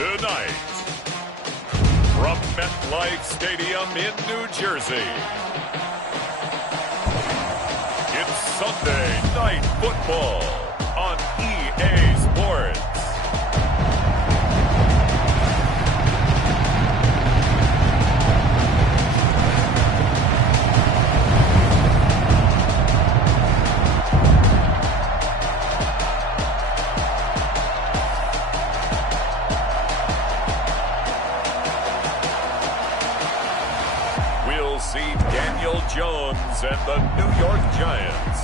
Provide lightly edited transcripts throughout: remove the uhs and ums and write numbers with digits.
Tonight, from MetLife Stadium in New Jersey, it's Sunday Night Football on EA Sports. See Daniel Jones and the New York Giants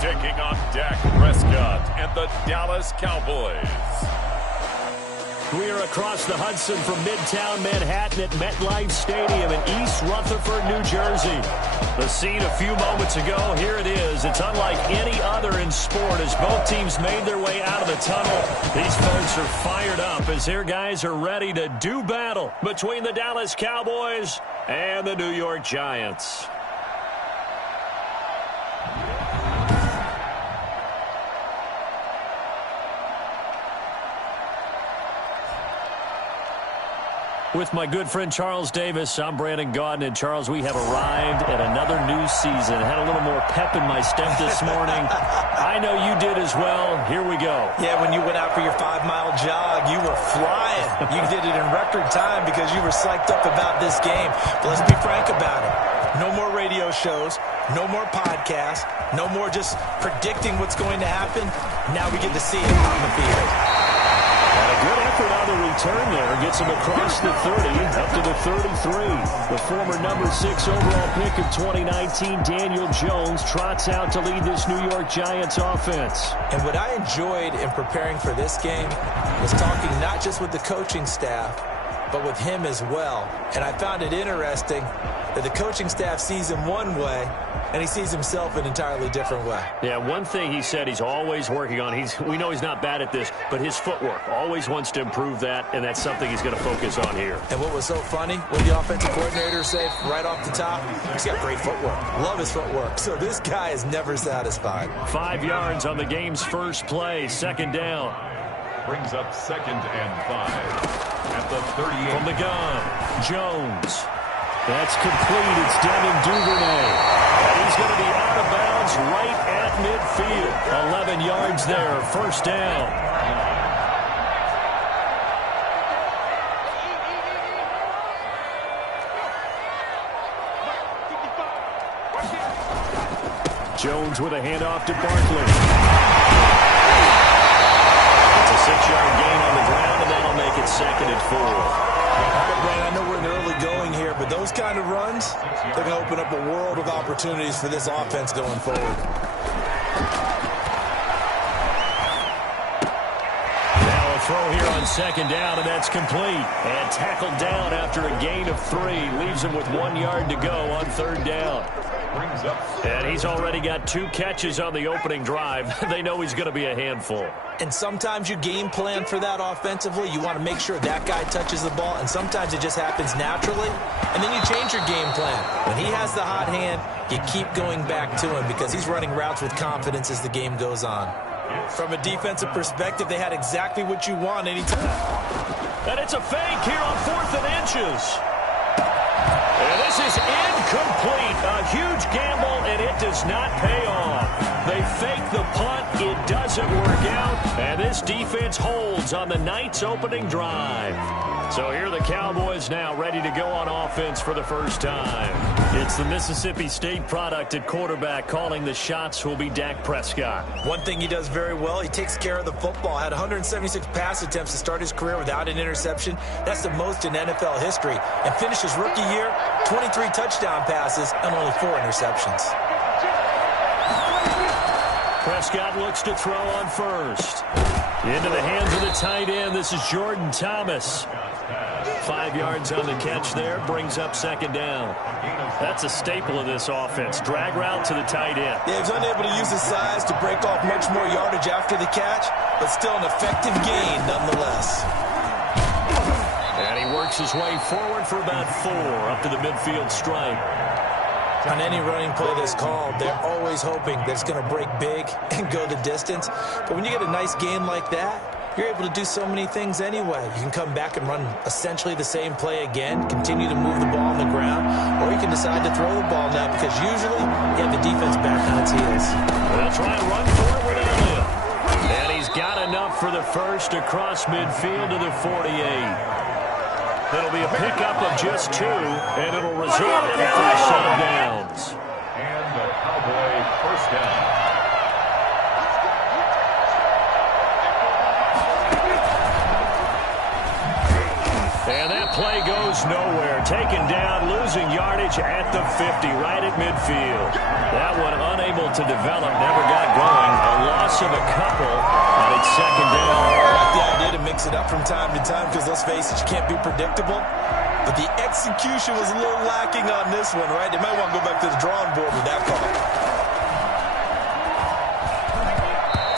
taking on Dak Prescott and the Dallas Cowboys. We are across the Hudson from Midtown Manhattan at MetLife Stadium in East Rutherford, New Jersey. The scene a few moments ago, here it is. It's unlike any other in sport as both teams made their way out of the tunnel. These folks are fired up as their guys are ready to do battle between the Dallas Cowboys and the New York Giants. With my good friend Charles Davis, I'm Brandon Gaudin. And Charles, we have arrived at another new season. Had a little more pep in my step this morning. I know you did as well. Here we go. Yeah, when you went out for your 5-mile jog, you were flying. You did it in record time because you were psyched up about this game. But let's be frank about it. No more radio shows, no more podcasts, no more just predicting what's going to happen. Now we get to see it on the field. And a good effort on the return there. Gets him across the 30, up to the 33. The former number 6 overall pick of 2019, Daniel Jones, trots out to lead this New York Giants offense. And what I enjoyed in preparing for this game was talking not just with the coaching staff, but with him as well. And I found it interesting that the coaching staff sees him one way, and he sees himself an entirely different way. Yeah, one thing he said he's always working on, we know he's not bad at this, but his footwork, always wants to improve that, and that's something he's going to focus on here. And what was so funny, what the offensive coordinator said right off the top, he's got great footwork. Love his footwork. So this guy is never satisfied. 5 yards on the game's first play, second down. Brings up 2nd and 5 at the 38. From the gun, Jones. That's complete. It's Devin Duvernay. And he's going to be out of bounds right at midfield. 11 yards there, first down. Jones with a handoff to Barkley. It's a 6-yard gain on the ground, and that'll make it 2nd and 4. Brian, I know we're in the early going here, but those kind of runs, they're going to open up a world of opportunities for this offense going forward. Now a throw here on 2nd down, and that's complete. And tackled down after a gain of 3. Leaves him with 1 yard to go on 3rd down. And he's already got 2 catches on the opening drive. They know he's going to be a handful. And sometimes you game plan for that offensively. You want to make sure that guy touches the ball, and sometimes it just happens naturally. And then you change your game plan. When he has the hot hand, you keep going back to him because he's running routes with confidence as the game goes on. From a defensive perspective, they had exactly what you want anytime. And it's a fake here on 4th and inches. And this is incomplete. A huge gamble, and it does not pay off. They fake the punt. It doesn't work out. And this defense holds on the night's opening drive. So here are the Cowboys now ready to go on offense for the first time. It's the Mississippi State product at quarterback. Calling the shots will be Dak Prescott. One thing he does very well, he takes care of the football. Had 176 pass attempts to start his career without an interception. That's the most in NFL history. And finished his rookie year, 23 touchdown passes and only 4 interceptions. Prescott looks to throw on first. Into the hands of the tight end. This is Jordan Thomas. 5 yards on the catch there. Brings up 2nd down. That's a staple of this offense. Drag route to the tight end. Yeah, he's unable to use his size to break off much more yardage after the catch, but still an effective gain nonetheless. And he works his way forward for about 4 up to the midfield stripe. On any running play that's called, they're always hoping that it's going to break big and go the distance. But when you get a nice gain like that, you're able to do so many things anyway. You can come back and run essentially the same play again, continue to move the ball on the ground, or you can decide to throw the ball now because usually you have the defense back on its heels. They'll try and run for it with Elliott. And he's got enough for the first across midfield to the 48. It'll be a pickup of just 2, and it'll result in 3 downs. And the Cowboy first down. And that play goes nowhere. Taken down, losing yardage at the 50, right at midfield. That one unable to develop, never got going. A loss of a couple, and it's second down. I like the idea to mix it up from time to time because, let's face it, you can't be predictable. But the execution was a little lacking on this one, right? They might want to go back to the drawing board with that call.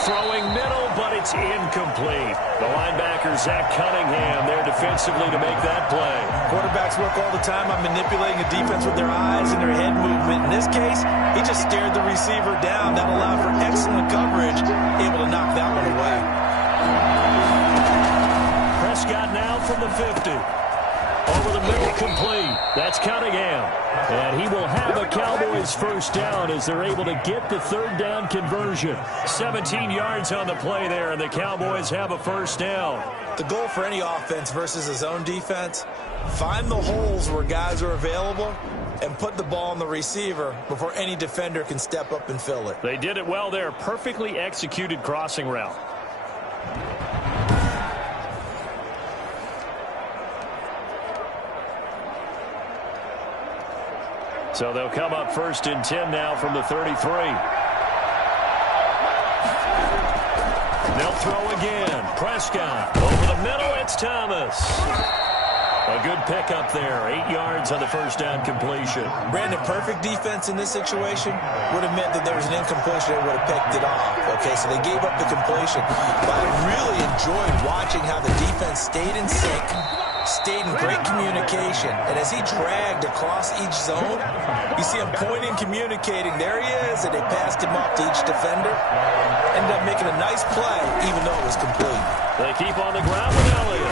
Throwing middle, but it's incomplete. The linebacker, Zach Cunningham, there defensively to make that play. Quarterbacks work all the time on manipulating a defense with their eyes and their head movement. In this case, he just stared the receiver down. That allowed for excellent coverage, able to knock that one away. Prescott now from the 50. Over the middle, complete. That's Cunningham. And he will have a Cowboys first down as they're able to get the 3rd down conversion. 17 yards on the play there, and the Cowboys have a first down. The goal for any offense versus a zone defense, find the holes where guys are available and put the ball on the receiver before any defender can step up and fill it. They did it well there. Perfectly executed crossing route. So they'll come up 1st and 10 now from the 33. They'll throw again. Prescott over the middle. It's Thomas. A good pickup there. 8 yards on the first down completion. Brandon, perfect defense in this situation would have meant that there was an incompletion. They would have picked it off. Okay, so they gave up the completion. But I really enjoyed watching how the defense stayed in sync, stayed in great communication, and as he dragged across each zone, you see him pointing, communicating. There he is, and they passed him off to each defender. Ended up making a nice play, even though it was complete. They keep on the ground with Elliott.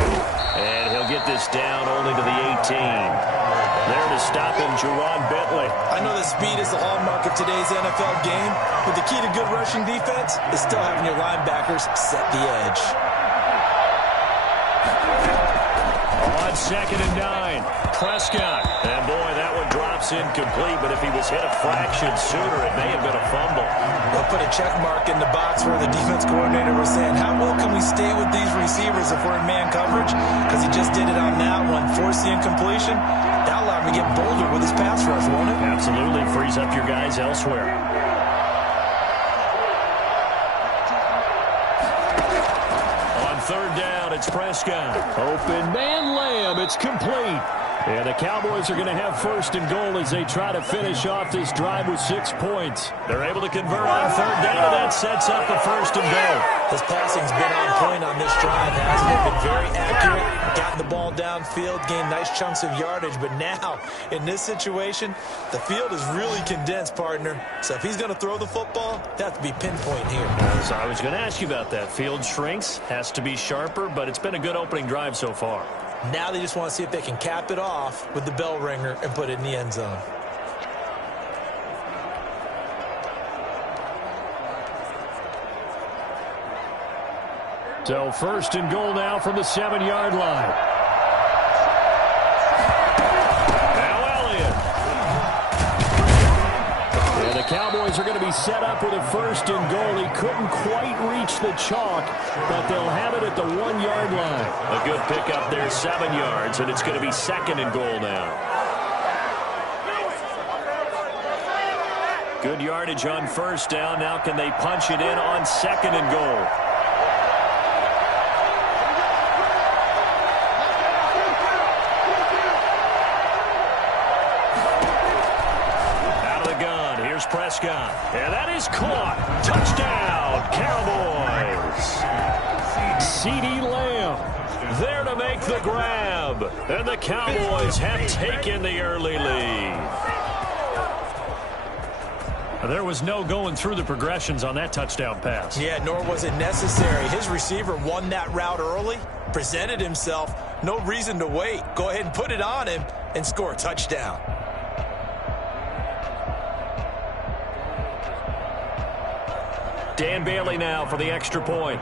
And he'll get this down only to the 18. There to stop him, Jerron Bentley. I know that speed is the hallmark of today's NFL game, but the key to good rushing defense is still having your linebackers set the edge. On 2nd and 9, Prescott. And boy, that one drops incomplete, but if he was hit a fraction sooner, it may have been a fumble. They'll put a check mark in the box where the defense coordinator was saying, how well can we stay with these receivers if we're in man coverage? Because he just did it on that one, forced the incompletion. That'll allow him to get bolder with his pass rush, won't it? Absolutely, frees up your guys elsewhere. On 3rd down, it's Prescott. Open man, Lamb. It's complete. And the Cowboys are going to have 1st and goal as they try to finish off this drive with 6 points. They're able to convert on 3rd down, and that sets up a 1st and goal. His passing's been on point on this drive, hasn't it? Been very accurate, gotten the ball downfield, gained nice chunks of yardage. But now, in this situation, the field is really condensed, partner. So if he's going to throw the football, they have to be pinpoint here. So I was going to ask you about that. Field shrinks, has to be sharper, but it's been a good opening drive so far. Now they just want to see if they can cap it off with the bell ringer and put it in the end zone. So 1st and goal now from the 7-yard line. Now Elliott. And the Cowboys are going to be set up with a 1st and goal. He couldn't quite reach the chalk, but they'll have it at the 1-yard line. A good pickup there, 7 yards, and it's going to be 2nd and goal now. Good yardage on 1st down. Now can they punch it in on 2nd and goal? Prescott, and that is caught. Touchdown, Cowboys. CeeDee Lamb there to make the grab, and the Cowboys have taken the early lead. There was no going through the progressions on that touchdown pass. Yeah, nor was it necessary. His receiver won that route early, presented himself. No reason to wait. Go ahead and put it on him and score a touchdown. Dan Bailey now for the extra point.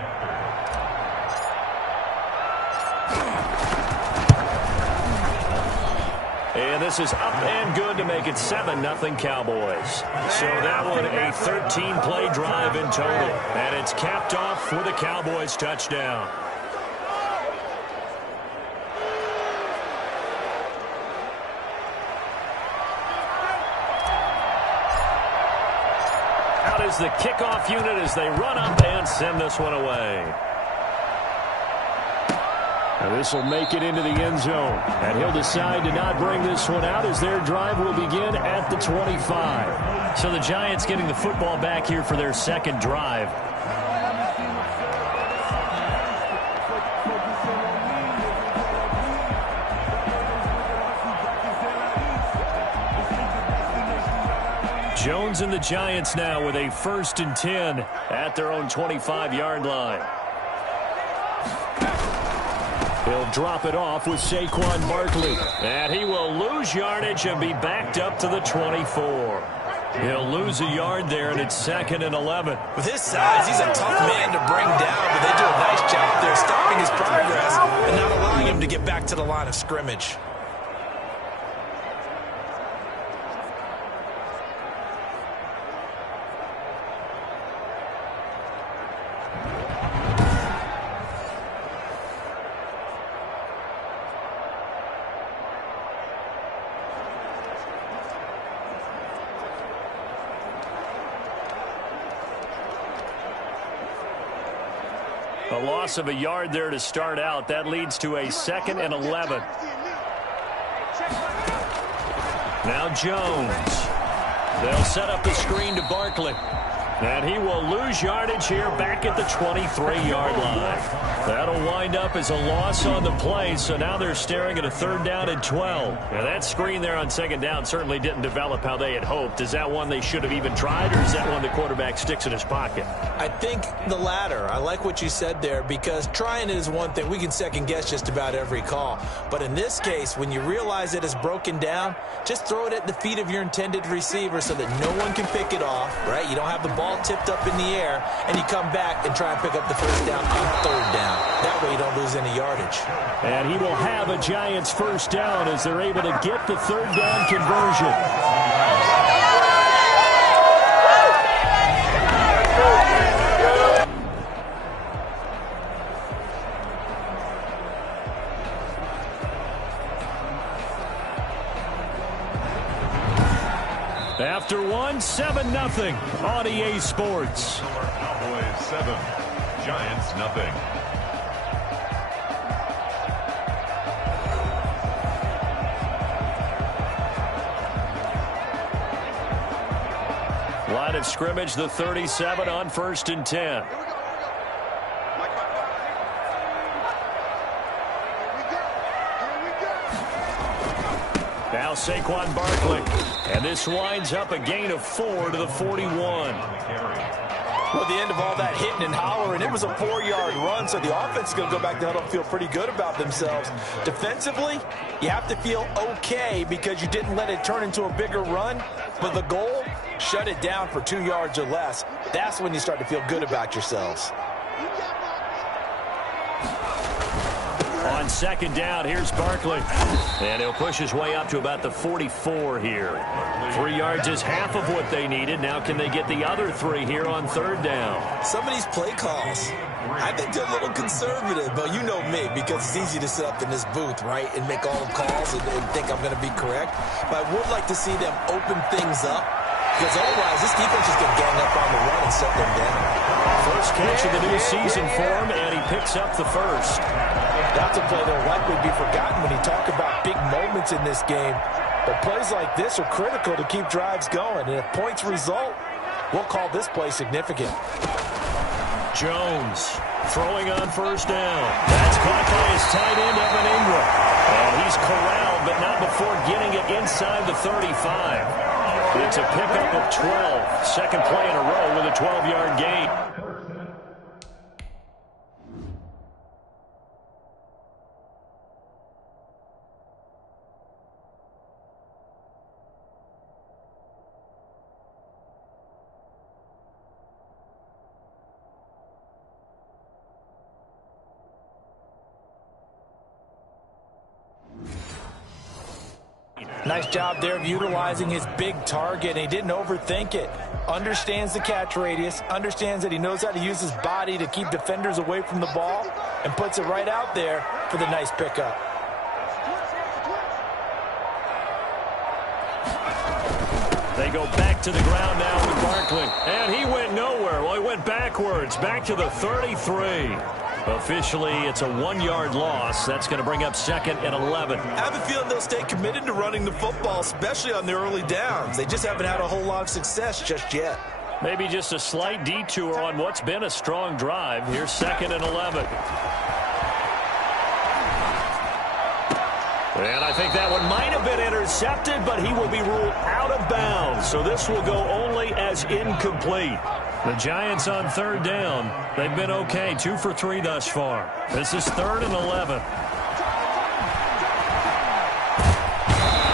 And this is up and good to make it 7-0 Cowboys. So that one a 13-play drive in total. And it's capped off with a Cowboys touchdown. Out is the kickoff unit as they run up and send this one away. And this will make it into the end zone. And he'll decide to not bring this one out as their drive will begin at the 25. So the Giants getting the football back here for their second drive. Jones and the Giants now with a 1st and 10 at their own 25-yard line. He'll drop it off with Saquon Barkley. And he will lose yardage and be backed up to the 24. He'll lose a yard there, and it's 2nd and 11. With his size, he's a tough man to bring down, but they do a nice job there stopping his progress and not allowing him to get back to the line of scrimmage. A loss of a yard there to start out. That leads to a 2nd and 11. Now Jones. They'll set up the screen to Barkley. And he will lose yardage here back at the 23-yard line. That'll wind up as a loss on the play, so now they're staring at a 3rd down and 12. Now that screen there on 2nd down certainly didn't develop how they had hoped. Is that one they should have even tried, or is that one the quarterback sticks in his pocket? I think the latter. I like what you said there, because trying it is one thing. We can second-guess just about every call. But in this case, when you realize it is broken down, just throw it at the feet of your intended receiver so that no one can pick it off, right? You don't have the ball tipped up in the air, and you come back and try and pick up the 1st down and 3rd down. That way you don't lose any yardage. And he will have a Giants 1st down as they're able to get the 3rd down conversion. After one, 7-0 on EA Sports. Cowboys 7, Giants 0. Line of scrimmage, the 37 on 1st and 10. Now Saquon Barkley. And this winds up a gain of 4 to the 41. Well, at the end of all that hitting and hollering, it was a 4-yard run, so the offense is going to go back down and feel pretty good about themselves. Defensively, you have to feel okay because you didn't let it turn into a bigger run, but the goal, shut it down for 2 yards or less. That's when you start to feel good about yourselves. On 2nd down, here's Barkley. And he'll push his way up to about the 44 here. 3 yards is half of what they needed. Now can they get the other 3 here on 3rd down? Some of these play calls, I think they're a little conservative, but you know me, because it's easy to sit up in this booth, right, and make all the calls and think I'm going to be correct. But I would like to see them open things up, because otherwise this defense is going to gang up on the run and shut them down. First catch of the new season for him, and he picks up the 1st. That's a play that will likely be forgotten when you talk about big moments in this game. But plays like this are critical to keep drives going. And if points result, we'll call this play significant. Jones throwing on 1st down. That's caught by his tight end, Evan Ingram. And he's corralled, but not before getting it inside the 35. It's a pickup of 12. Second play in a row with a 12-yard gain. Nice job there of utilizing his big target, and he didn't overthink it. Understands the catch radius, understands that he knows how to use his body to keep defenders away from the ball, and puts it right out there for the nice pickup. They go back to the ground now with Barkley. And he went nowhere. Well, he went backwards, back to the 33. Officially, it's a 1-yard loss. That's going to bring up 2nd and 11. I have a feeling they'll stay committed to running the football, especially on the early downs. They just haven't had a whole lot of success just yet. Maybe just a slight detour on what's been a strong drive. Here's 2nd and 11. And I think that one might have been intercepted, but he will be ruled out of bounds. So this will go only as incomplete. The Giants on 3rd down. They've been okay, 2 for 3 thus far. This is 3rd and 11.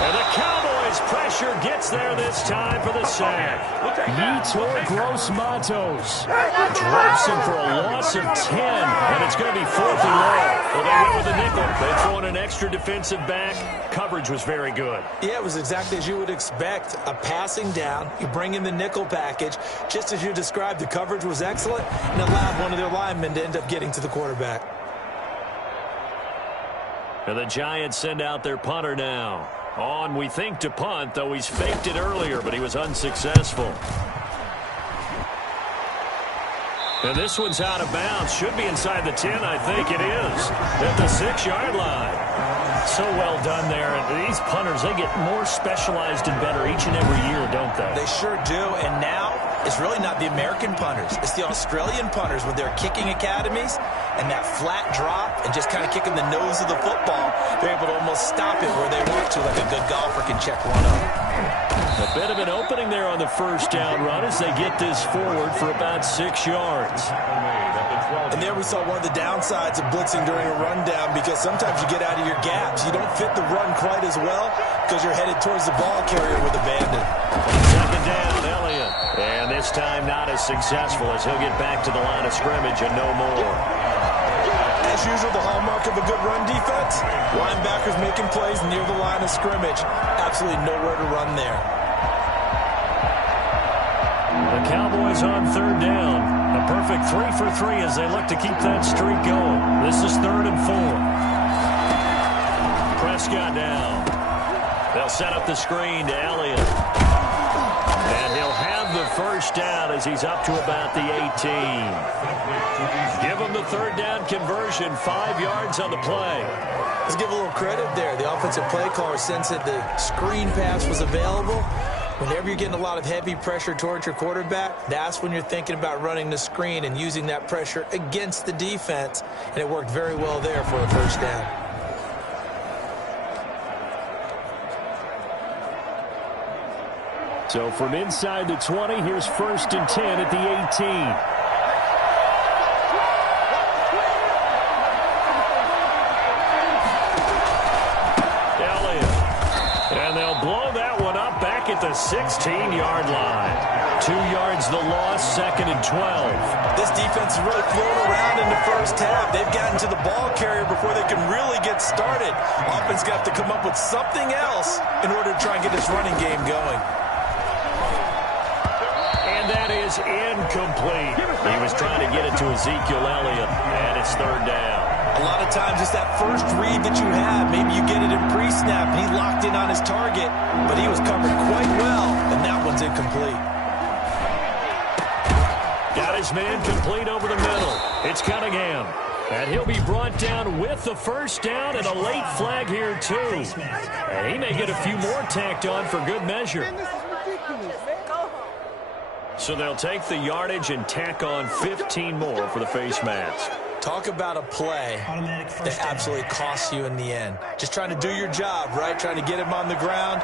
And the Cowboys pressure gets there this time for the sack. Yetur Gross-Matos drops him for a loss of 10, and it's going to be 4th and long. Well, they went with a nickel. They throw in an extra defensive back. Coverage was very good. Yeah, it was exactly as you would expect. A passing down. You bring in the nickel package. Just as you described, the coverage was excellent and allowed one of their linemen to end up getting to the quarterback. And the Giants send out their punter now. On, we think, to punt, though he's faked it earlier, but he was unsuccessful. And this one's out of bounds. Should be inside the 10, I think it is. At the 6-yard line. So well done there. And these punters, they get more specialized and better each and every year, don't they? They sure do. And now, it's really not the American punters. It's the Australian punters with their kicking academies and that flat drop and just kind of kicking the nose of the football. They're able to almost stop it where they want to, like a good golfer can check one up. A bit of an opening there on the 1st down run as they get this forward for about 6 yards. And there we saw one of the downsides of blitzing during a rundown, because sometimes you get out of your gaps. You don't fit the run quite as well because you're headed towards the ball carrier with abandon. 2nd down, Elliott. And this time not as successful as he'll get back to the line of scrimmage and no more. As usual, the hallmark of a good run defense, linebackers making plays near the line of scrimmage. Absolutely nowhere to run there. The Cowboys on 3rd down. A perfect 3 for 3 as they look to keep that streak going. This is 3rd and 4. Prescott down. They'll set up the screen to Elliott. And he'll have the 1st down as he's up to about the 18. Give him the 3rd down conversion, 5 yards on the play. Let's give a little credit there. The offensive play caller sensed that the screen pass was available. Whenever you're getting a lot of heavy pressure towards your quarterback, that's when you're thinking about running the screen and using that pressure against the defense. And it worked very well there for a 1st down. So from inside the 20, here's 1st and 10 at the 18. At the 16-yard line. 2 yards the loss, 2nd and 12. This defense is really thrown around in the 1st half. They've gotten to the ball carrier before they can really get started. Offense got to come up with something else in order to try and get this running game going. And that is incomplete. He was trying to get it to Ezekiel Elliott, and it's 3rd down. A lot of times it's that first read that you have. Maybe you get it in pre-snap, and he locked in on his target, but he was covered quite well, and that one's incomplete. Got his man complete over the middle. It's Cunningham. And he'll be brought down with the 1st down and a late flag here, too. And he may get a few more tacked on for good measure. So they'll take the yardage and tack on 15 more for the face mask. Talk about a play that absolutely costs you in the end. Just trying to do your job, right? Trying to get him on the ground.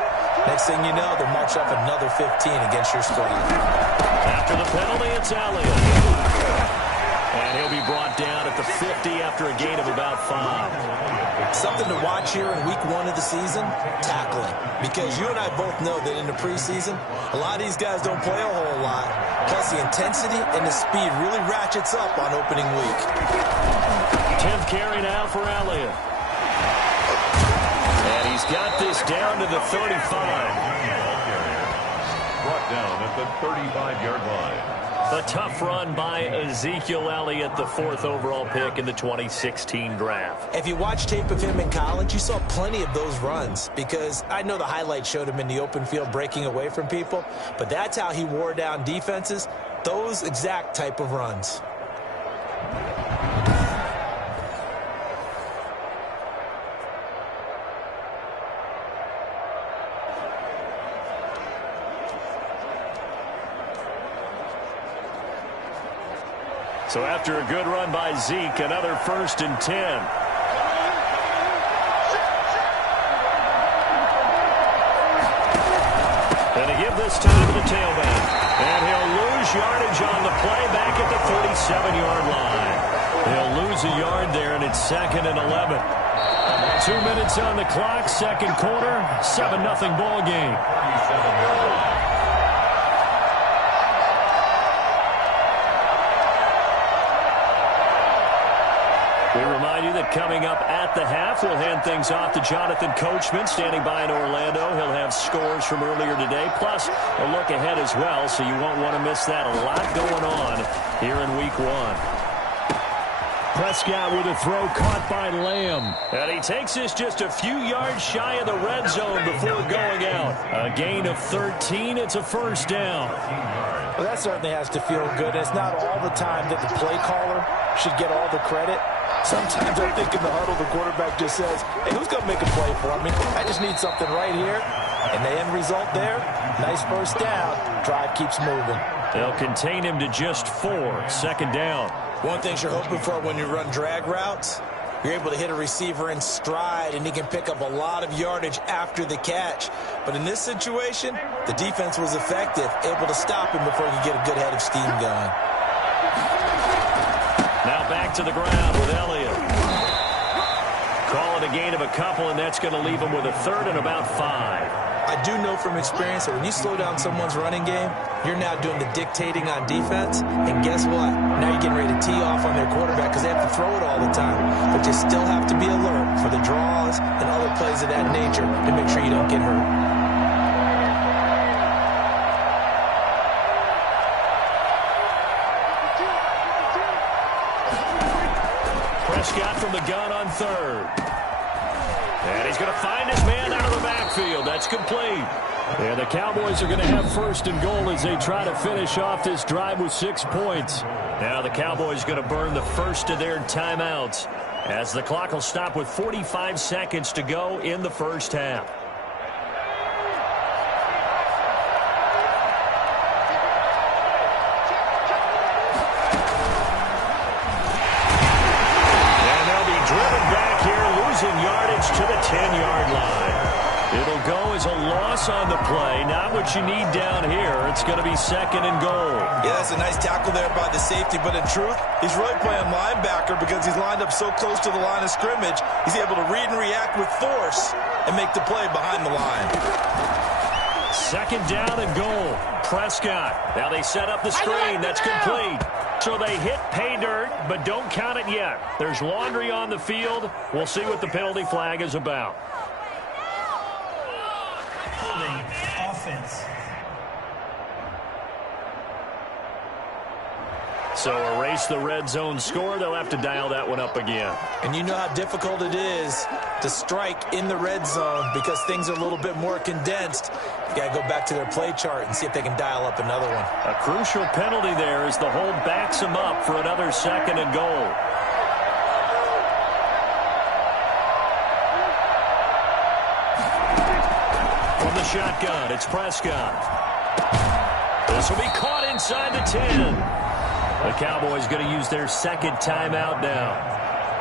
Next thing you know, they'll march up another 15 against your squad. After the penalty, it's Elliott. And he'll be brought down at the 50 after a gain of about 5. Something to watch here in week 1 of the season, tackling. Because you and I both know that in the preseason, a lot of these guys don't play a whole lot. Plus, the intensity and the speed really ratchets up on opening week. 10th carry now for Elliott. And he's got this down to the 35. Brought down at the 35-yard line. A tough run by Ezekiel Elliott, the 4th overall pick in the 2016 draft. If you watch tape of him in college, you saw plenty of those runs because I know the highlights showed him in the open field breaking away from people, but that's how he wore down defenses, those exact type of runs. So after a good run by Zeke, another 1st and 10. And to give this time to the tailback. And he'll lose yardage on the play back at the 37-yard line. He'll lose a yard there, and it's 2nd and 11. 2 minutes on the clock, 2nd quarter, 7-0 ball game. We remind you that coming up at the half, we'll hand things off to Jonathan Coachman, standing by in Orlando. He'll have scores from earlier today, plus a look ahead as well, so you won't want to miss that. A lot going on here in Week 1. Prescott with a throw caught by Lamb. And he takes this just a few yards shy of the red zone before going out. A gain of 13. It's a 1st down. Well, that certainly has to feel good. It's not all the time that the play caller should get all the credit. Sometimes I think in the huddle, the quarterback just says, hey, who's going to make a play for me? I just need something right here. And the end result there, nice 1st down. Drive keeps moving. They'll contain him to just 4. 2nd down. One thing you're hoping for when you run drag routes, you're able to hit a receiver in stride, and he can pick up a lot of yardage after the catch. But in this situation, the defense was effective, able to stop him before he could get a good head of steam going. Now back to the ground with Elliott. Call it a gain of a couple, and that's going to leave him with a 3rd and about 5. I do know from experience that when you slow down someone's running game, you're now doing the dictating on defense. And guess what? Now you're getting ready to tee off on their quarterback because they have to throw it all the time. But you still have to be alert for the draws and other plays of that nature to make sure you don't get hurt. Prescott from the gun on 3rd. And he's going to find his man out of the backfield. That's complete. And the Cowboys are going to have 1st and goal as they try to finish off this drive with 6 points. Now the Cowboys going to burn the first of their timeouts as the clock will stop with 45 seconds to go in the 1st half. To the 10-yard line. It'll go as a loss on the play. Not what you need down here. It's going to be 2nd and goal. Yeah, that's a nice tackle there by the safety. But in truth, he's really playing linebacker because he's lined up so close to the line of scrimmage. He's able to read and react with force and make the play behind the line. 2nd down and goal. Prescott. Now they set up the screen. That's complete. So they hit pay dirt, but don't count it yet. There's laundry on the field. We'll see what the penalty flag is about. Holding offense. So erase the red zone score. They'll have to dial that one up again. And you know how difficult it is to strike in the red zone because things are a little bit more condensed. You got to go back to their play chart and see if they can dial up another one. A crucial penalty there as the hold backs him up for another 2nd and goal. From the shotgun, it's Prescott. This will be caught inside the 10. The Cowboys going to use their 2nd timeout now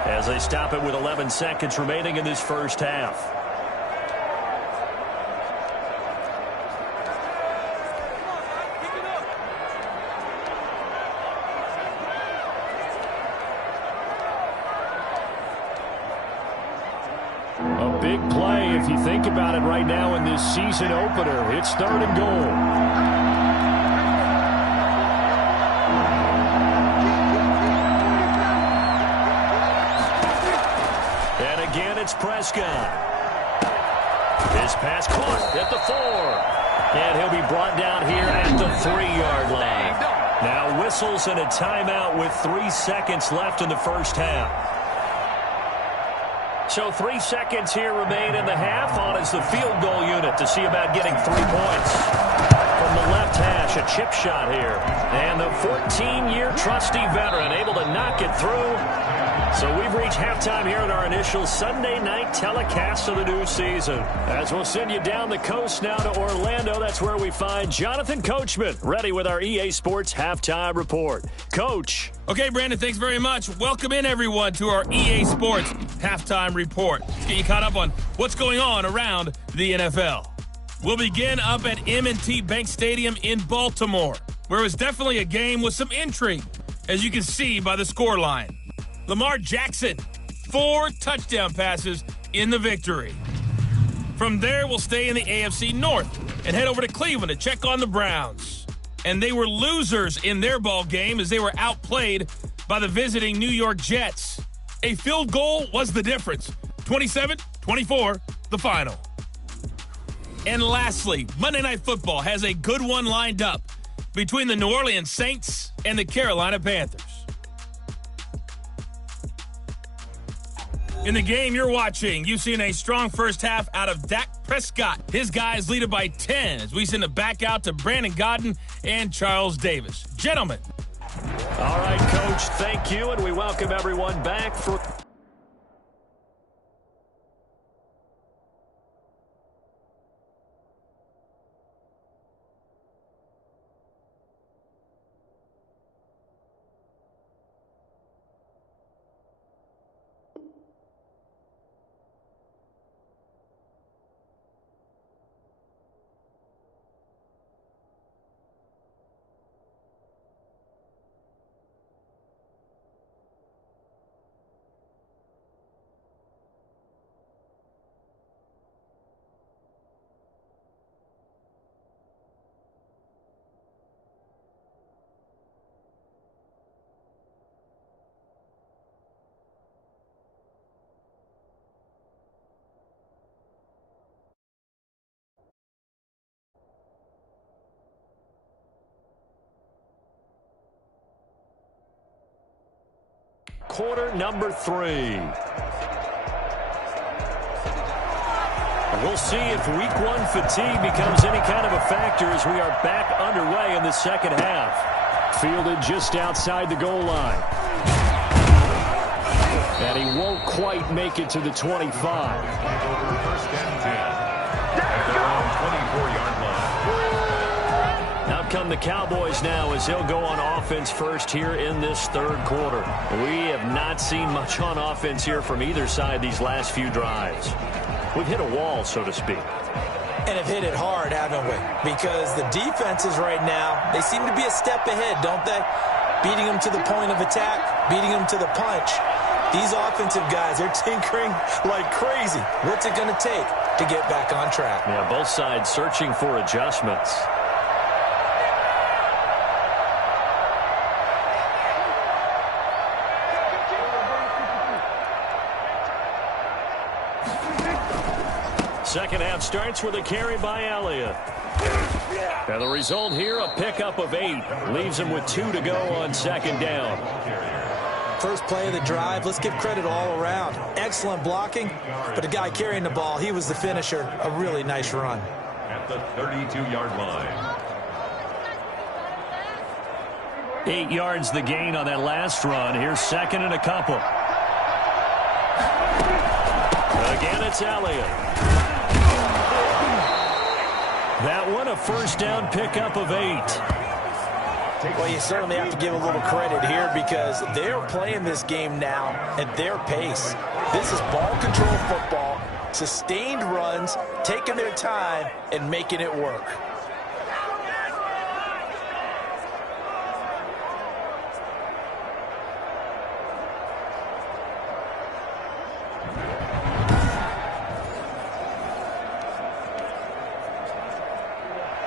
as they stop it with 11 seconds remaining in this 1st half. A big play if you think about it right now in this season opener. It's 3rd and goal. And again, it's Prescott. His pass caught at the 4. And he'll be brought down here at the 3-yard line. Now whistles and a timeout with 3 seconds left in the first half. So 3 seconds here remain in the half. On is the field goal unit to see about getting 3 points. From the left hash, a chip shot here. And the 14-year trusty veteran able to knock it through. So we've reached halftime here in our initial Sunday night telecast of the new season. As we'll send you down the coast now to Orlando, that's where we find Jonathan Coachman, ready with our EA Sports Halftime Report. Coach. Okay, Brandon, thanks very much. Welcome in, everyone, to our EA Sports Halftime Report. Let's get you caught up on what's going on around the NFL. We'll begin up at M&T Bank Stadium in Baltimore, where it was definitely a game with some intrigue, as you can see by the scoreline. Lamar Jackson, 4 touchdown passes in the victory. From there, we'll stay in the AFC North and head over to Cleveland to check on the Browns. And they were losers in their ball game as they were outplayed by the visiting New York Jets. A field goal was the difference. 27-24, the final. And lastly, Monday Night Football has a good one lined up between the New Orleans Saints and the Carolina Panthers. In the game you're watching, you've seen a strong first half out of Dak Prescott. His guys lead it by 10 as we send it back out to Brandon Godden and Charles Davis. Gentlemen. All right, Coach, thank you, and we welcome everyone back for... Quarter number 3. We'll see if week 1 fatigue becomes any kind of a factor as we are back underway in the second half. Fielded just outside the goal line. And he won't quite make it to the 25. First and 10. At their own 24-yard line. Out come the Cowboys now as they'll go on offense first here in this third quarter. We have not seen much on offense here from either side these last few drives. We've hit a wall, so to speak. And have hit it hard, haven't we? Because the defenses right now, they seem to be a step ahead, don't they? Beating them to the point of attack, beating them to the punch. These offensive guys, they're tinkering like crazy. What's it going to take to get back on track? Yeah, both sides searching for adjustments. Second half starts with a carry by Elliott. And the result here, a pickup of 8. Leaves him with 2 to go on second down. First play of the drive, let's give credit all around. Excellent blocking, but the guy carrying the ball, he was the finisher. A really nice run. At the 32-yard line. 8 yards the gain on that last run. Here's second and a couple. Again, it's Elliott. That one, a first down pickup of 8. Well, you certainly have to give a little credit here because they're playing this game now at their pace. This is ball control football, sustained runs, taking their time, and making it work.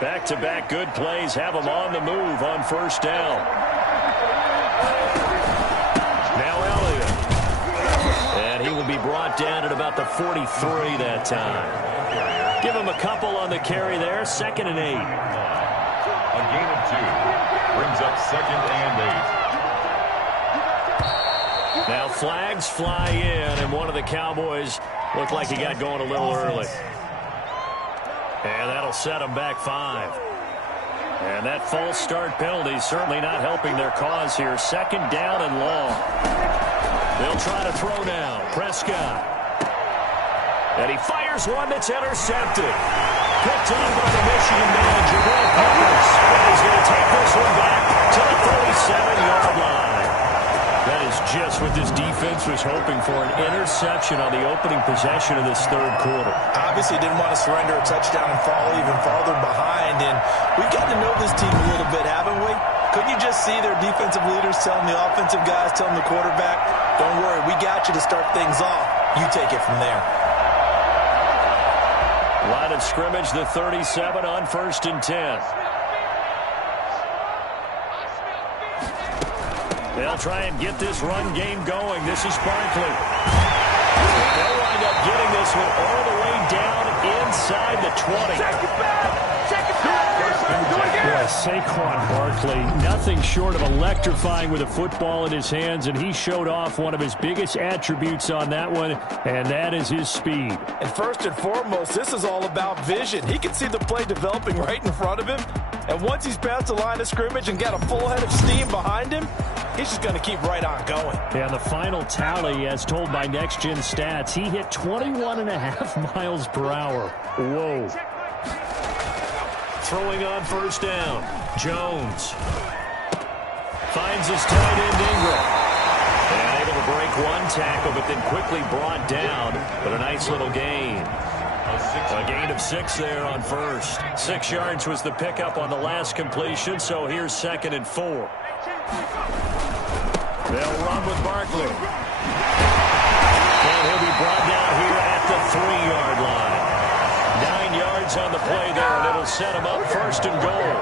Back-to-back good plays have him on the move on first down. Now Elliott. And he will be brought down at about the 43 that time. Give him a couple on the carry there. 2nd and 8. A gain of 2 brings up 2nd and 8. Now flags fly in, and one of the Cowboys looked like he got going a little early. And that'll set him back 5. And that false start penalty is certainly not helping their cause here. 2nd down and long. They'll try to throw now. Prescott. And he fires one that's intercepted. Picked on by the Michigan man, Jabril Peppers. And he's going to take this one back to the 37-yard line. That is just what this defense was hoping for, an interception on the opening possession of this 3rd quarter. Obviously didn't want to surrender a touchdown and fall even farther behind. And we've gotten to know this team a little bit, haven't we? Couldn't you just see their defensive leaders telling the offensive guys, telling the quarterback, don't worry, we got you to start things off. You take it from there. Line of scrimmage, the 37 on 1st and 10. They'll try and get this run game going. This is Barkley. They'll wind up getting this one all the way down inside the 20. Check it back. Yeah, Saquon Barkley, nothing short of electrifying with a football in his hands, and he showed off one of his biggest attributes on that one, and that is his speed. And first and foremost, this is all about vision. He can see the play developing right in front of him, and once he's past the line of scrimmage and got a full head of steam behind him, he's just going to keep right on going. And the final tally, as told by Next Gen Stats, he hit 21.5 miles per hour. Whoa. Throwing on first down. Jones finds his tight end Ingram. And able to break one tackle, but then quickly brought down. But a nice little gain. A gain of 6 there on first. 6 yards was the pickup on the last completion, so here's 2nd and 4. They'll run with Barkley. And he'll be brought down here at the 3-yard line. 9 yards on the play there, and it'll set him up 1st and goal.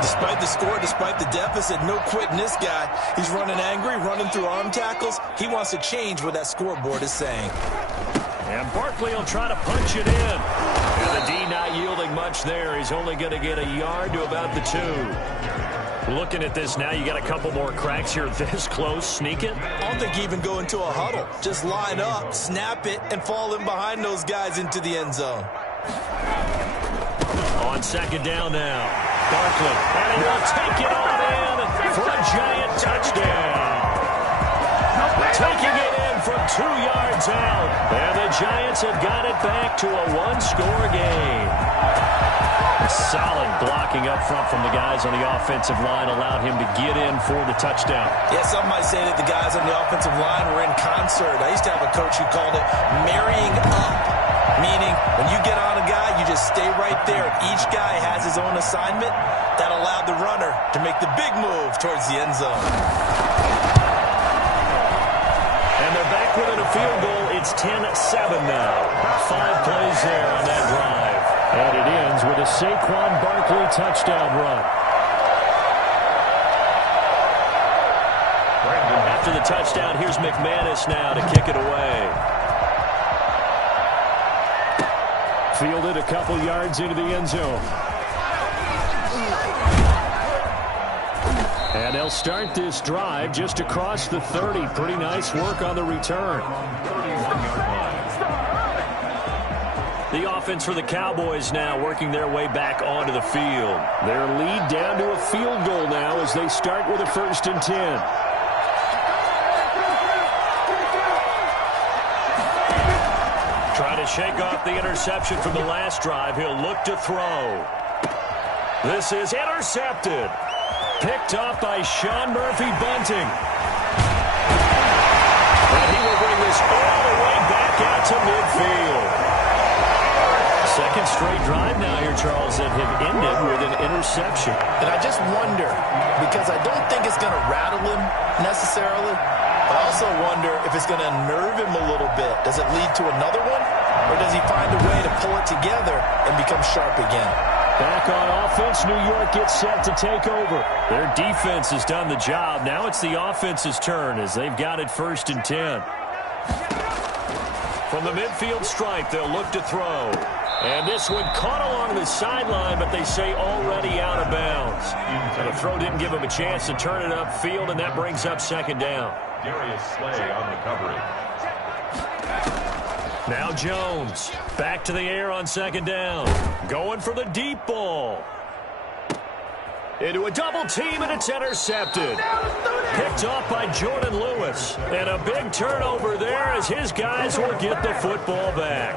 Despite the score, despite the deficit, no quitting this guy. He's running angry, running through arm tackles. He wants to change what that scoreboard is saying. And Barkley will try to punch it in. And the D not yielding much there. He's only going to get a yard to about the 2. Looking at this now, you got a couple more cracks here this close. Sneak it. I don't think you even go into a huddle. Just line up, snap it, and fall in behind those guys into the end zone. On 2nd down now. Barkley. And he will take it on in for a giant touchdown. Taking it in from 2 yards out. And the Giants have got it back to a 1-score game. Solid blocking up front from the guys on the offensive line allowed him to get in for the touchdown. Yeah, some might say that the guys on the offensive line were in concert. I used to have a coach who called it marrying up, meaning when you get on a guy, you just stay right there. Each guy has his own assignment. That allowed the runner to make the big move towards the end zone. And they're back within a field goal. It's 10-7 now. 5 plays there on that drive. And it ends with a Saquon Barkley touchdown run. After the touchdown, here's McManus now to kick it away. Fielded a couple yards into the end zone. And they'll start this drive just across the 30. Pretty nice work on the return. The offense for the Cowboys now working their way back onto the field. Their lead down to a field goal now as they start with a 1st and 10. Trying to shake off the interception from the last drive. He'll look to throw. This is intercepted. Picked off by Sean Murphy-Bunting. And he will bring this all the way back out to midfield. Second straight drive now here, Charles, that have ended with an interception. And I just wonder, because I don't think it's going to rattle him necessarily, I also wonder if it's going to nerve him a little bit. Does it lead to another one? Or does he find a way to pull it together and become sharp again? Back on offense, New York gets set to take over. Their defense has done the job. Now it's the offense's turn as they've got it 1st and 10. From the midfield stripe, they'll look to throw. And this one caught along the sideline, but they say already out of bounds. So the throw didn't give him a chance to turn it upfield, and that brings up 2nd down. Darius Slay on the coverage. Now Jones, back to the air on 2nd down. Going for the deep ball. Into a double team, and it's intercepted. Picked off by Jordan Lewis. And a big turnover there as his guys will get the football back.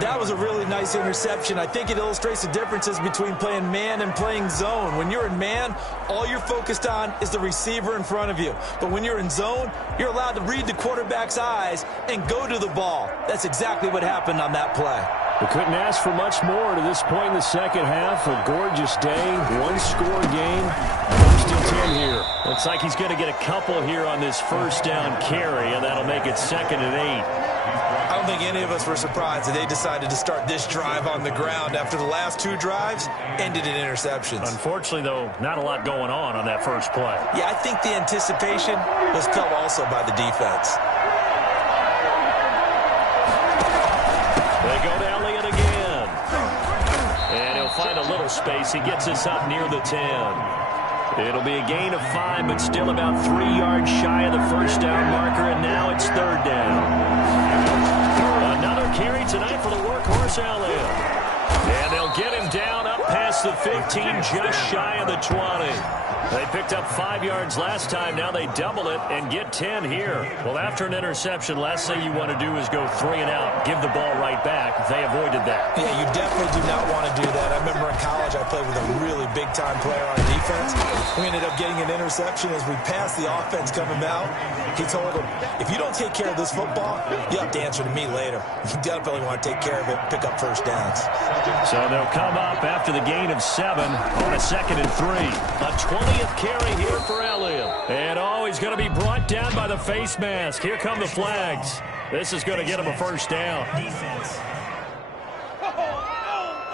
That was a really nice interception. I think it illustrates the differences between playing man and playing zone. When you're in man, all you're focused on is the receiver in front of you. But when you're in zone, you're allowed to read the quarterback's eyes and go to the ball. That's exactly what happened on that play. We couldn't ask for much more to this point in the second half. A gorgeous day, one-score game. 1st and 10 here. Looks like he's going to get a couple here on this 1st down carry, and that'll make it 2nd and 8. I don't think any of us were surprised that they decided to start this drive on the ground after the last 2 drives ended in interceptions. Unfortunately, though, not a lot going on that first play. Yeah, I think the anticipation was felt also by the defense. They go to Elliott again. And he'll find a little space. He gets us up near the 10. It'll be a gain of 5, but still about 3 yards shy of the 1st down marker, and now it's 3rd down. Another carry tonight for the workhorse Elliott. And they'll get him down up past the 15, just shy of the 20. They picked up 5 yards last time. Now they double it and get 10 here. Well, after an interception, last thing you want to do is go 3 and out, give the ball right back. They avoided that. Yeah, you definitely do not want to do that. I remember in college I played with a really big-time player on defense. We ended up getting an interception as we passed the offense coming out. He told him, if you don't take care of this football, you have to answer to me later. You definitely want to take care of it, pick up 1st downs. So they'll come up after the gain of 7 on a 2nd and 3. A 20th carry here for Elliott. And he's going to be brought down by the face mask. Here come the flags. This is going to get him a 1st down. Defense.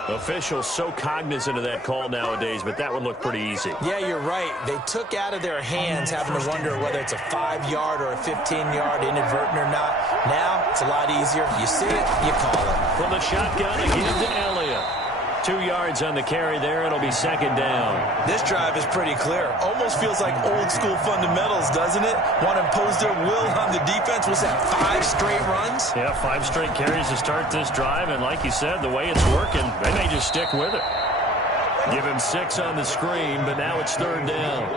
Officials so cognizant of that call nowadays, but that would look pretty easy. Yeah, you're right. They took out of their hands having to wonder whether it's a 5-yard or a 15-yard inadvertent or not. Now, it's a lot easier. You see it, you call it. From the shotgun again to Elliott. 2 yards on the carry there. It'll be 2nd down. This drive is pretty clear. Almost feels like old-school fundamentals, doesn't it? Want to impose their will on the defense. Was that 5 straight runs? Yeah, 5 straight carries to start this drive. And like you said, the way it's working, they may just stick with it. Give him 6 on the screen, but now it's 3rd down.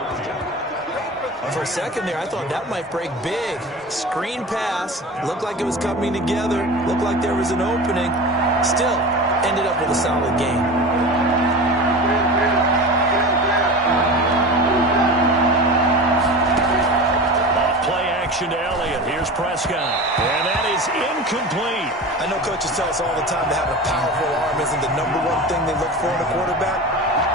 For a second there, I thought that might break big. Screen pass. Looked like it was coming together. Looked like there was an opening. Still, ended up with a solid game. Off play action to Elliott. Here's Prescott. And that is incomplete. I know coaches tell us all the time that having a powerful arm isn't the #1 thing they look for in a quarterback.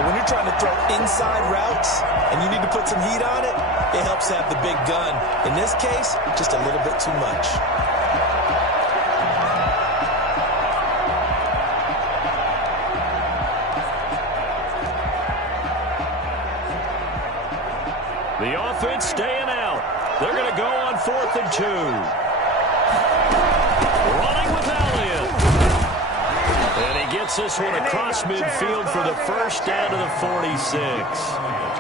But when you're trying to throw inside routes and you need to put some heat on it, it helps to have the big gun. In this case, just a little bit too much. The offense staying out. They're going to go on 4th and 2. Running with Elliott. And he gets this one across midfield for the 1st down to the 46.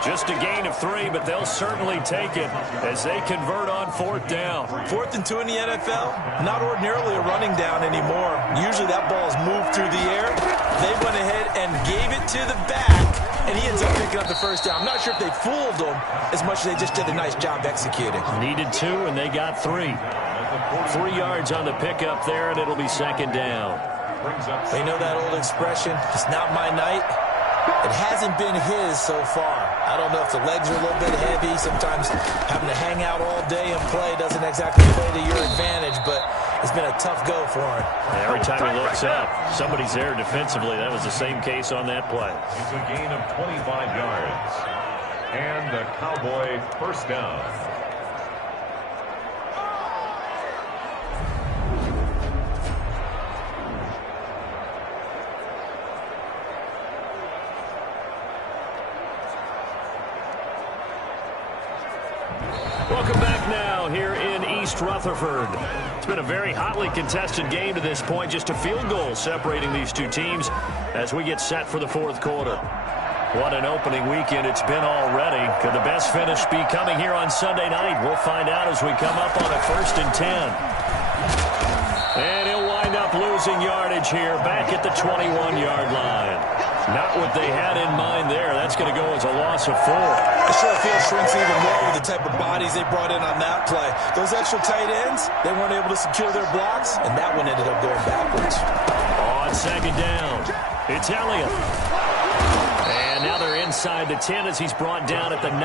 Just a gain of 3, but they'll certainly take it as they convert on 4th down. 4th and 2 in the NFL, not ordinarily a running down anymore. Usually that ball is moved through the air. They went ahead and gave it to the back, and he ends up picking up the 1st down. I'm not sure if they fooled him as much as they just did a nice job executing. Needed 2, and they got 3. 3 yards on the pickup there, and it'll be 2nd down. You know that old expression, it's not my night? It hasn't been his so far. I don't know if the legs are a little bit heavy. Sometimes having to hang out all day and play doesn't exactly play to your advantage, but it's been a tough go for him. Yeah, every time he looks up, somebody's there defensively. That was the same case on that play. It's a gain of 25 yards. And the Cowboy 1st down. Welcome back now here in East Rutherford. It's been a very hotly contested game to this point. Just a field goal separating these two teams as we get set for the fourth quarter. What an opening weekend it's been already. Could the best finish be coming here on Sunday night? We'll find out as we come up on a 1st and 10. And he'll wind up losing yardage here back at the 21-yard line. Not what they had in mind there. That's going to go as a loss of 4. The short field shrinks even more with the type of bodies they brought in on that play. Those extra tight ends, they weren't able to secure their blocks, and that one ended up going backwards. On 2nd down, it's Elliott. And now they're inside the 10 as he's brought down at the 9.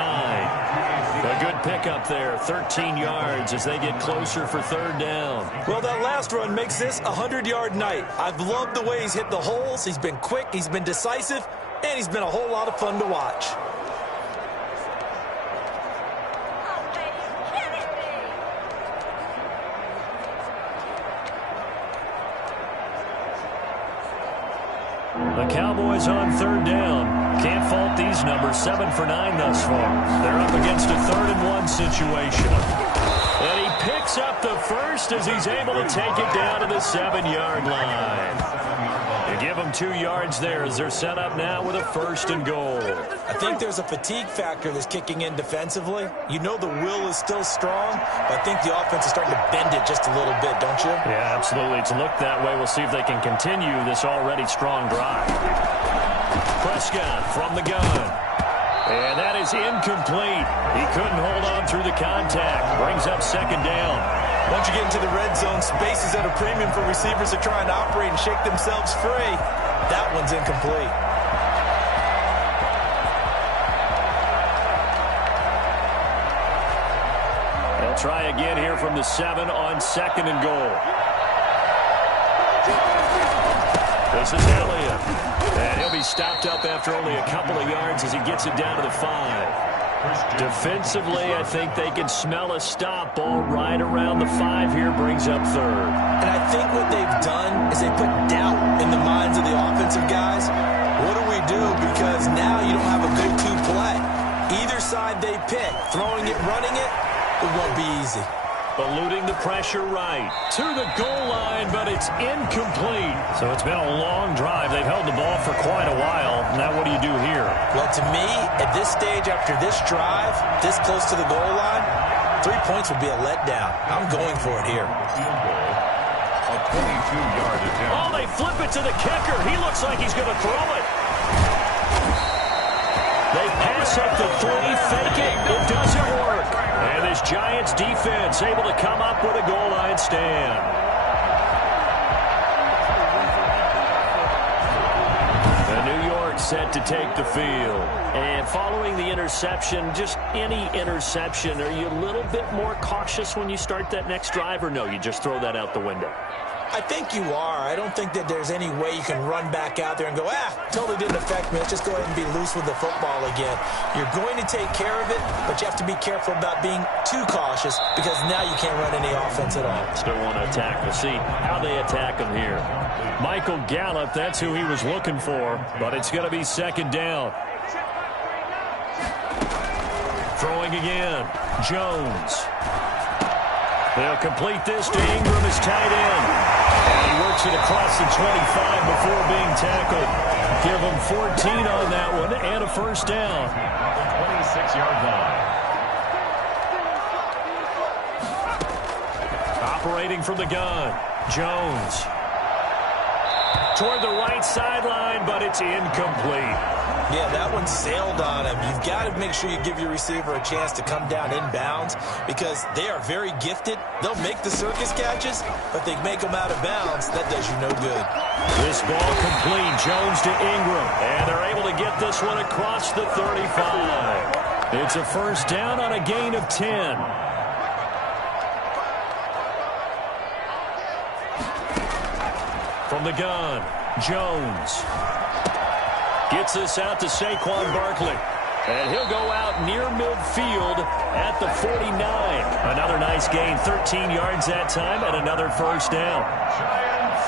A good pickup there, 13 yards as they get closer for 3rd down. Well, that last run makes this a 100-yard night. I've loved the way he's hit the holes. He's been quick, he's been decisive, and he's been a whole lot of fun to watch. The Cowboys on 3rd down. Can't fault these numbers. 7 for 9 thus far. They're up against a 3rd and 1 situation. And he picks up the first as he's able to take it down to the 7-yard line. They give them 2 yards there as they're set up now with a 1st and goal. I think there's a fatigue factor that's kicking in defensively. You know the will is still strong, but I think the offense is starting to bend it just a little bit, don't you? Yeah, absolutely. It's looked that way. We'll see if they can continue this already strong drive. Prescott from the gun. And that is incomplete. He couldn't hold on through the contact. Brings up 2nd down. Once you get into the red zone, space is at a premium for receivers to try and operate and shake themselves free. That one's incomplete. They'll try again here from the 7 on 2nd and goal. This is Elliott. And he'll be stopped up after only a couple of yards as he gets it down to the 5. Defensively, I think they can smell a stop. Ball right around the 5 here, brings up 3rd. And I think what they've done is they put doubt in the minds of the offensive guys. What do we do? Because now you don't have a go-to play. Either side they pick, throwing it, running it, it won't be easy. Eluding the pressure right to the goal line, but it's incomplete. So it's been a long drive. They've held the ball for quite a while. Now what do you do here? Well, to me, at this stage, after this drive, this close to the goal line, 3 points would be a letdown. I'm going for it here. A 22-yard attempt. Oh, they flip it to the kicker. He looks like he's going to throw it. They pass up the 3, fake it. It doesn't work. And this Giants defense able to come up with a goal line stand. The New York set to take the field. And following the interception, just any interception, are you a little bit more cautious when you start that next drive, or no, you just throw that out the window? I think you are. I don't think that there's any way you can run back out there and go, totally didn't affect me. Let's just go ahead and be loose with the football again. You're going to take care of it, but you have to be careful about being too cautious because now you can't run any offense at all. Still want to attack. We'll see how they attack him here. Michael Gallup, that's who he was looking for, but it's going to be 2nd down. Throwing again. Jones. They'll complete this to Ingram, his tight end. And he works it across the 25 before being tackled. Give him 14 on that one and a 1st down. At the 26-yard line. Operating from the gun. Jones. Toward the right sideline, but it's incomplete. Yeah, that one sailed on him. You've got to make sure you give your receiver a chance to come down inbounds because they are very gifted. They'll make the circus catches, but they make them out of bounds. That does you no good. This ball complete. Jones to Ingram. And they're able to get this one across the 35. It's a 1st down on a gain of 10. From the gun, Jones. Gets this out to Saquon Barkley. And he'll go out near midfield at the 49. Another nice gain, 13 yards that time, and another 1st down. Giants.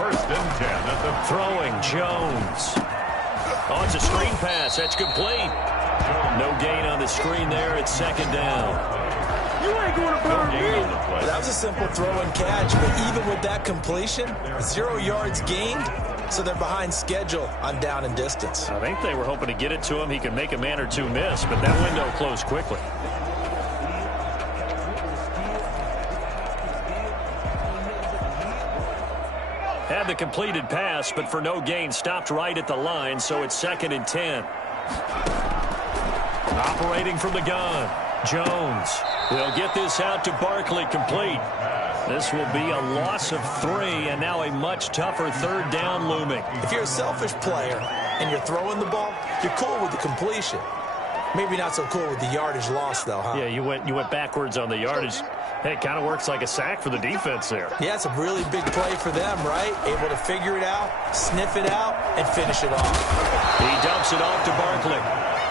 1st and 10 at the throwing Jones. Oh, it's a screen pass. That's complete. No gain on the screen there. It's second down. You ain't going to burn me. That was a simple throw and catch, but even with that completion, 0 yards gained, so they're behind schedule on down and distance. I think they were hoping to get it to him. He could make a man or two miss, but that window closed quickly. Had the completed pass, but for no gain, stopped right at the line, so it's 2nd and 10. Operating from the gun, Jones. They'll get this out to Barkley, complete. This will be a loss of 3, and now a much tougher 3rd down looming. If you're a selfish player and you're throwing the ball, you're cool with the completion. Maybe not so cool with the yardage loss, though, huh? Yeah, you went backwards on the yardage. Hey, it kind of works like a sack for the defense there. Yeah, it's a really big play for them, right? Able to figure it out, sniff it out, and finish it off. He dumps it off to Barkley.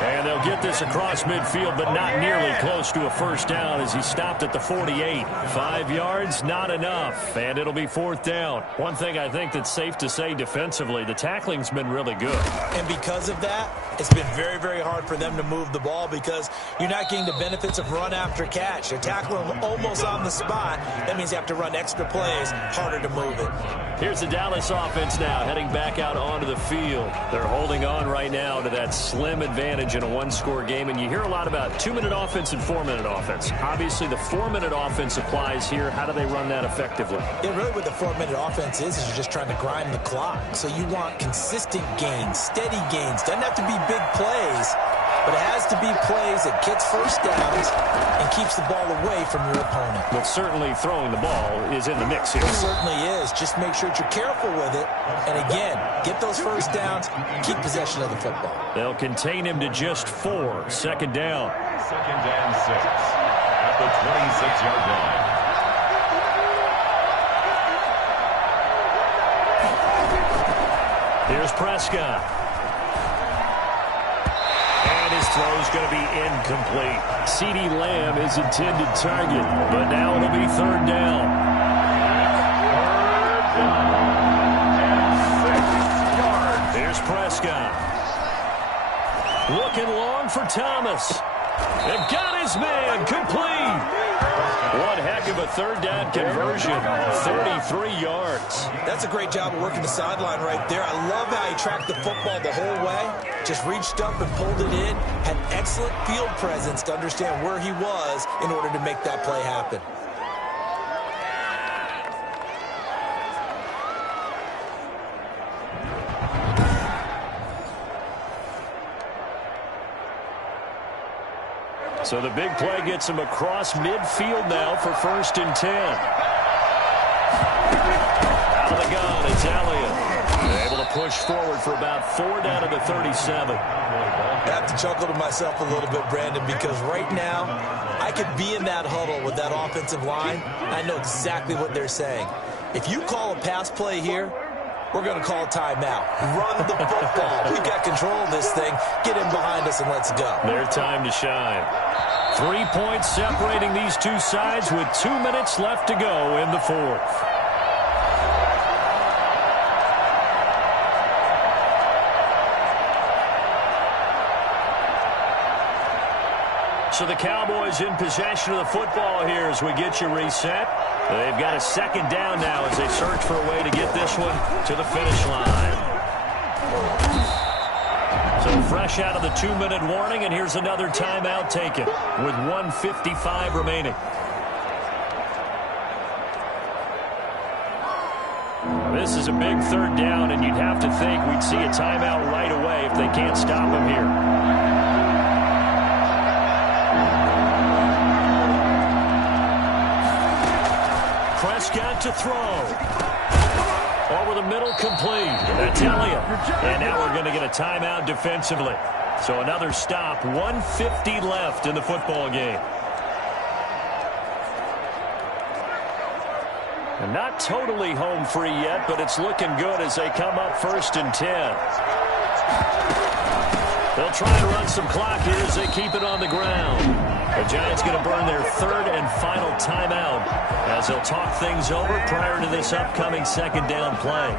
And they'll get this across midfield, but not nearly close to a 1st down as he stopped at the 48. 5 yards, not enough, and it'll be 4th down. One thing I think that's safe to say defensively, the tackling's been really good. And because of that, it's been very, very hard for them to move the ball because you're not getting the benefits of run after catch. They're tackling almost on the spot. That means you have to run extra plays, harder to move it. Here's the Dallas offense now, heading back out onto the field. They're holding on right now to that slim advantage in a 1-score game, and you hear a lot about 2-minute offense and 4-minute offense. Obviously, the 4-minute offense applies here. How do they run that effectively? Yeah, really what the 4-minute offense is you're just trying to grind the clock. So you want consistent gains, steady gains. Doesn't have to be big plays, but it has to be plays that gets 1st downs and keeps the ball away from your opponent. But certainly throwing the ball is in the mix here. It certainly is. Just make sure that you're careful with it. And again, get those 1st downs, keep possession of the football. They'll contain him to just 4. 2nd down. 2nd and 6 at the 26-yard line. Here's Prescott. And his throw's going to be incomplete. CeeDee Lamb is intended target, but now it'll be 3rd down. 6 yards. Here's Prescott. Looking long for Thomas. They've got his man complete. One heck of a 3rd down conversion. 33 yards. That's a great job of working the sideline right there. I love how he tracked the football the whole way. Just reached up and pulled it in. Had excellent field presence to understand where he was in order to make that play happen. So the big play gets him across midfield now for 1st and 10. Out of the gun, it's Elliott. Able to push forward for about 4 down to the 37. I have to chuckle to myself a little bit, Brandon, because right now I could be in that huddle with that offensive line. I know exactly what they're saying. If you call a pass play here, we're going to call a timeout. Run the football. We've got control of this thing. Get in behind us and let's go. Their time to shine. 3 points separating these two sides with 2 minutes left to go in the 4th. So the Cowboys in possession of the football here as we get you reset. They've got a 2nd down now as they search for a way to get this one to the finish line. So fresh out of the 2-minute warning, and here's another timeout taken with 1:55 remaining. This is a big 3rd down, and you'd have to think we'd see a timeout right away if they can't stop him here. Prescott to throw. Over the middle, complete. That's Elliott. And now we're going to get a timeout defensively. So another stop. 1:50 left in the football game. And not totally home free yet, but it's looking good as they come up 1st and 10. They'll try and run some clock here as they keep it on the ground. The Giants going to burn their 3rd and final timeout as they'll talk things over prior to this upcoming 2nd down play.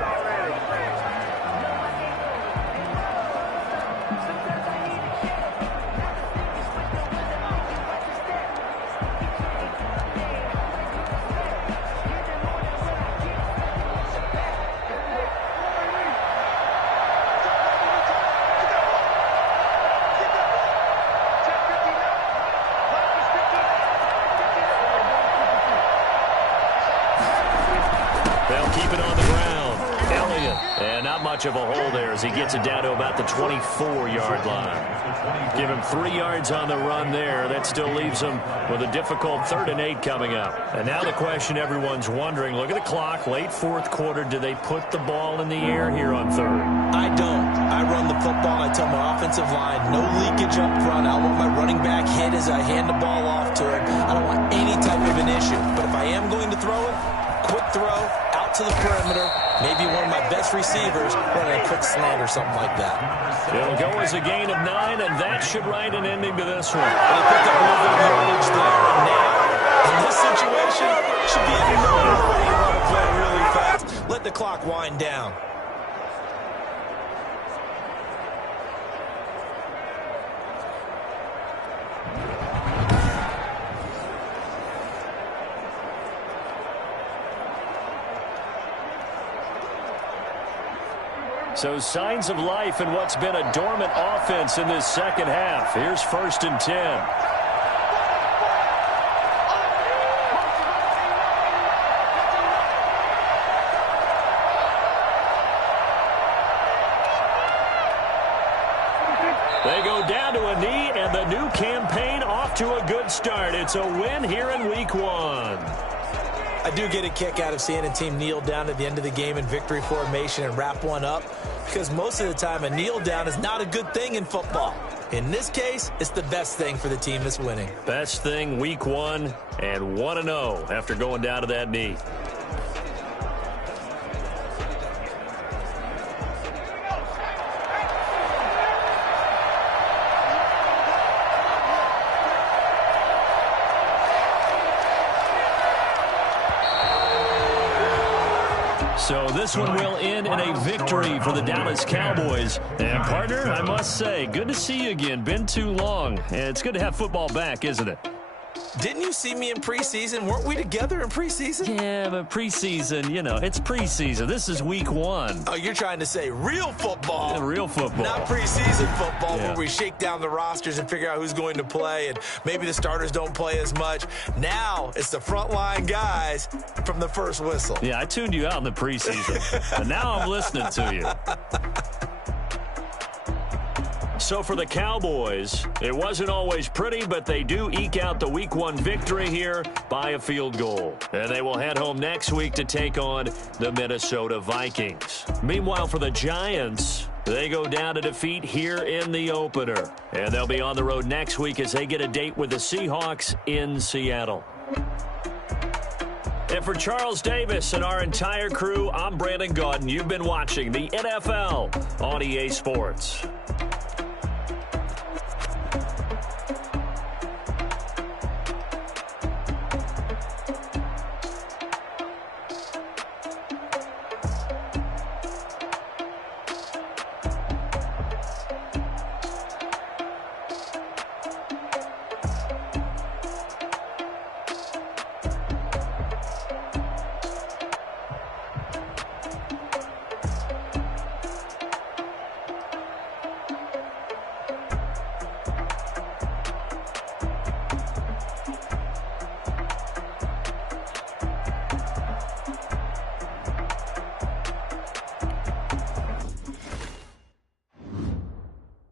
They'll keep it on the ground. Elliott. And not much of a hole there as he gets it down to about the 24-yard line. Give him 3 yards on the run there. That still leaves him with a difficult 3rd and 8 coming up. And now the question everyone's wondering, look at the clock, late 4th quarter. Do they put the ball in the air here on 3rd? I don't. I run the football. I tell my offensive line, no leakage up front. I want my running back hit as I hand the ball off to him. I don't want any type of an issue. But if I am going to throw it, quick throw, out to the perimeter, maybe one of my best receivers running a quick slant or something like that. It'll go as a gain of 9, and that should write an ending to this one. And he picked up a little bit of yardage there. And now, in this situation, should be a no-brainer to run a play really fast. Let the clock wind down. So signs of life in what's been a dormant offense in this second half. Here's 1st and 10. They go down to a knee, and the new campaign off to a good start. It's a win here in week 1. I do get a kick out of seeing a team kneel down at the end of the game in victory formation and wrap one up, because most of the time a kneel down is not a good thing in football. In this case, it's the best thing for the team that's winning. Best thing week 1 and 1-0 after going down to that knee. So this one will end in a victory for the Dallas Cowboys. And, partner, I must say, good to see you again. Been too long. And it's good to have football back, isn't it? Didn't you see me in preseason? Weren't we together in preseason? Yeah, but preseason, you know, it's preseason. This is week 1. Oh, you're trying to say real football. Yeah, real football. Not preseason football where we shake down the rosters and figure out who's going to play, and maybe the starters don't play as much. Now it's the frontline guys from the first whistle. Yeah, I tuned you out in the preseason, but now I'm listening to you. So for the Cowboys, it wasn't always pretty, but they do eke out the week 1 victory here by a field goal. And they will head home next week to take on the Minnesota Vikings. Meanwhile, for the Giants, they go down to defeat here in the opener. And they'll be on the road next week as they get a date with the Seahawks in Seattle. And for Charles Davis and our entire crew, I'm Brandon Gaudin. You've been watching the NFL on EA Sports.